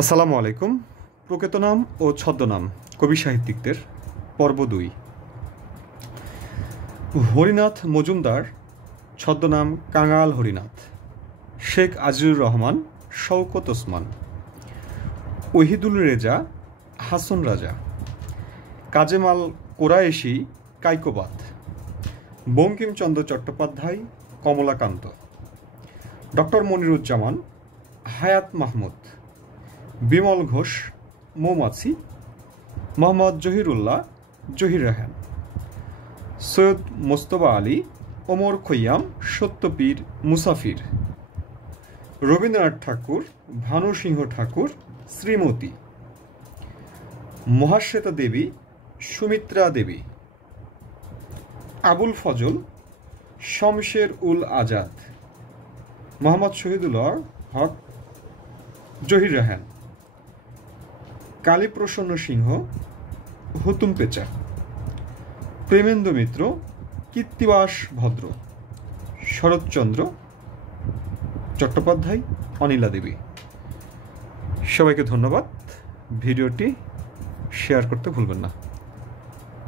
আসসালামু আলাইকুম। প্রকৃত নাম ও ছদ্মনাম কবি সাহিত্যিকদের পর্ব ২। হরিনাথ মজুমদার, ছদ্মনাম কাঙাল হরিনাথ। শেখ আজিজুর রহমান, শওকত ওসমান, ওহিদুল রেজা, হাসন রাজা, কাজেমাল কোরায়েশি, কাইকোবাদ, বঙ্কিমচন্দ্র চট্টোপাধ্যায়, কমলাকান্ত, ডক্টর মনিরুজ্জামান, হায়াত মাহমুদ, বিমল ঘোষ, মৌমাছি, মোহাম্মদ জহিরুল্লাহ, জহির রেহান, সৈয়দ মোস্তফা আলী, ওমর খৈয়াম, সত্যপীর, মুসাফির, রবীন্দ্রনাথ ঠাকুর, ভানু সিংহ ঠাকুর, শ্রীমতী, মহাশ্বেতা দেবী, সুমিত্রা দেবী, আবুল ফজল, শমশের উল আজাদ, মোহাম্মদ শহীদুল হক, জহির রেহান, কালীপ্রসন্ন সিংহ, হুতুম পেচা, প্রেমেন্দ্র মিত্র, কীর্তিবাস ভদ্র, শরৎচন্দ্র চট্টোপাধ্যায়, অনিলা দেবী। সবাইকে ধন্যবাদ। ভিডিওটি শেয়ার করতে ভুলবেন না।